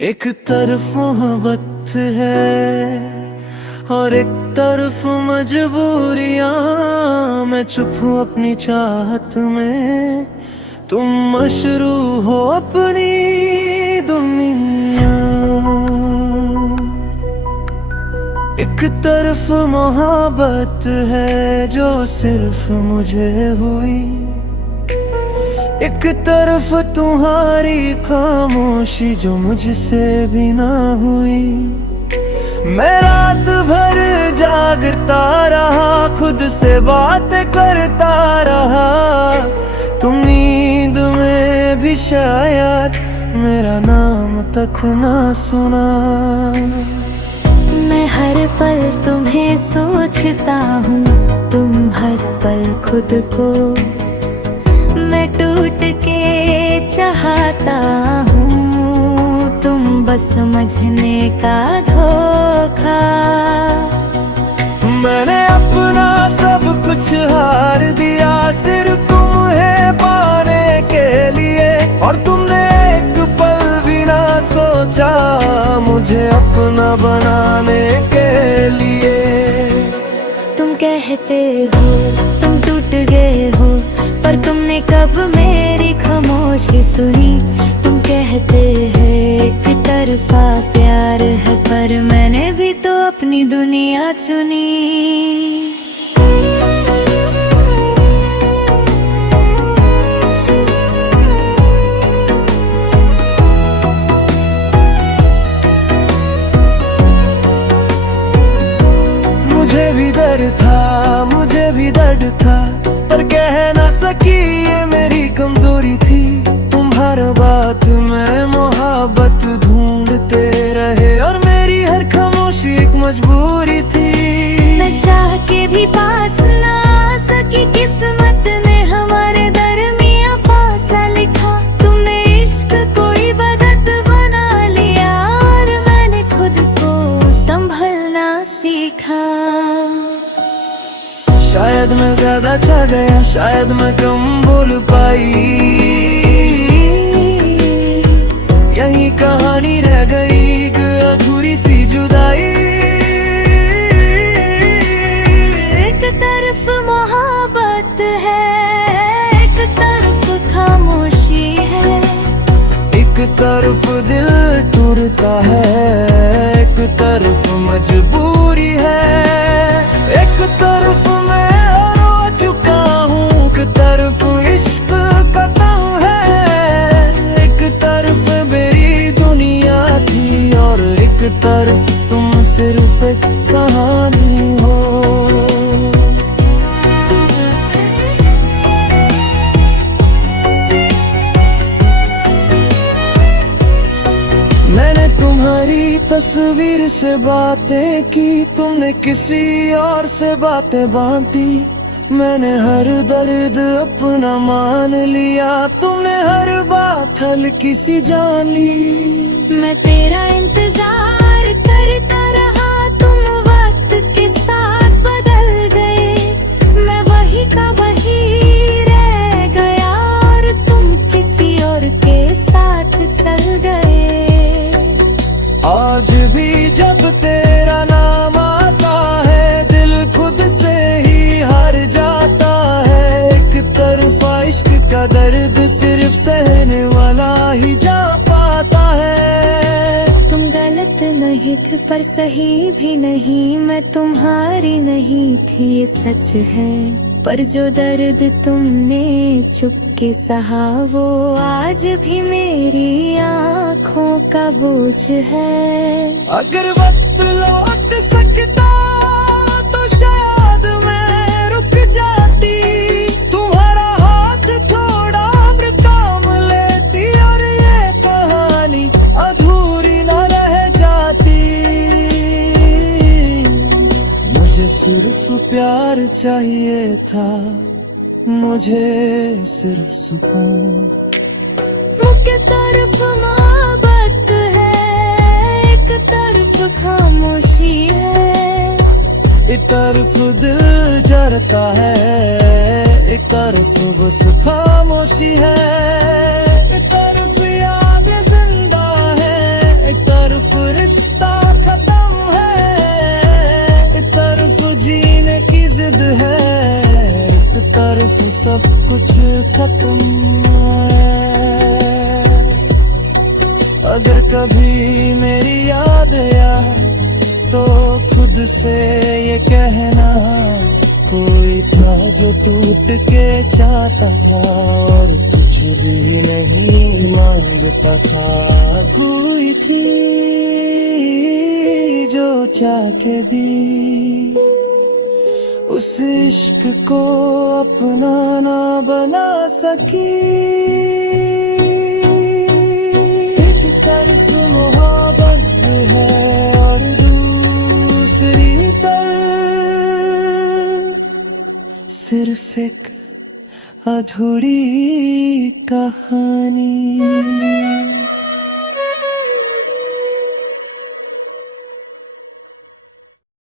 एक तरफ मोहब्बत है और एक तरफ मजबूरियां। मैं चुप हूँ अपनी चाहत में, तुम मशरू हो अपनी दुनिया। एक तरफ मोहब्बत है जो सिर्फ मुझे हुई, एक तरफ तुम्हारी खामोशी जो मुझसे भी ना हुई। मैं रात भर जागता रहा, खुद से बातें करता रहा। तुम नींद में भी शायद मेरा नाम तक ना सुना। मैं हर पल तुम्हें सोचता हूँ, तुम हर पल खुद को। मैं टूट के चाहता हूँ, तुम बस समझने का धोखा। मैंने अपना सब कुछ हार दिया सिर्फ तुम्हें पाने के लिए, और तुमने एक पल भी ना सोचा मुझे अपना बनाने के लिए। तुम कहते हो तुम टूट गए हो, पर तुमने कब मेरी खामोशी सुनी। तुम कहते हैं एक तरफा प्यार है, पर मैंने भी तो अपनी दुनिया चुनी। मुझे भी डर था, मुझे भी दर्द था, पर कह ना सकी ये मेरी कमजोरी थी। तुम्हारा बात में मोहब्बत ढूंढते रहे, और मेरी हर खामोशी एक मजबूरी थी। मैं चाह के भी पास ना आ सकी, किस्मत ने हमारे दरमियां फासला लिखा। तुमने इश्क को इबादत बना लिया, और मैंने खुद को संभलना सीखा। शायद मैं ज्यादा चाह गया, शायद मैं कम बोल पाई। यही कहानी रह गई, एक अधूरी सी जुदाई। एक तरफ मोहब्बत है, एक तरफ खामोशी है। एक तरफ दिल टूटता है, एक तरफ मजबूरी है। एक तरफ मैं रो चुका हूँ, एक तरफ इश्क का तम है। एक तरफ मेरी दुनिया थी, और एक तरफ तुम सिर्फ एक कहानी हो। मैंने तुम्हारी तस्वीर से बातें की, तुमने किसी और से बातें बांधी। मैंने हर दर्द अपना मान लिया, तुमने हर बात हल्की सी जान ली। मैं तेरा इंतजार करता रहा, तुम वक्त के साथ बदल गए। मैं वही का वही रह गया, और तुम किसी और के साथ चल गए। आज भी जब तेरा नाम आता है, दिल खुद से ही हार जाता है। एक तरफा इश्क का दर्द सिर्फ सहने वाला ही जा पाता है। तुम गलत नहीं थे, पर सही भी नहीं। मैं तुम्हारी नहीं थी, ये सच है। पर जो दर्द तुमने चुपके सहा, वो आज भी मेरी आँखों का बोझ है। अगर वक्त लौट सकता तो शायद मैं रुक जाती। तुम्हारा हाथ थोड़ा और काम लेती, और ये कहानी अधूरी न रह जाती। मुझे सिर्फ प्यार चाहिए था, मुझे सिर्फ सुकून। एक तरफ मोहब्बत है, एक तरफ खामोशी है। एक तरफ दिल जरता है, एक तरफ बस खामोशी है। एक तरफ याद जिंदा है, एक अगर कभी मेरी याद आए तो खुद से ये कहना, कोई था जो टूट के चाहता था और कुछ भी नहीं मांगता था। कोई थी जो चाह के भी उस इश्क को अपना ना बना सकी। एक तरफ मोहब्बत है और दूसरी तरफ सिर्फ एक अधूरी कहानी।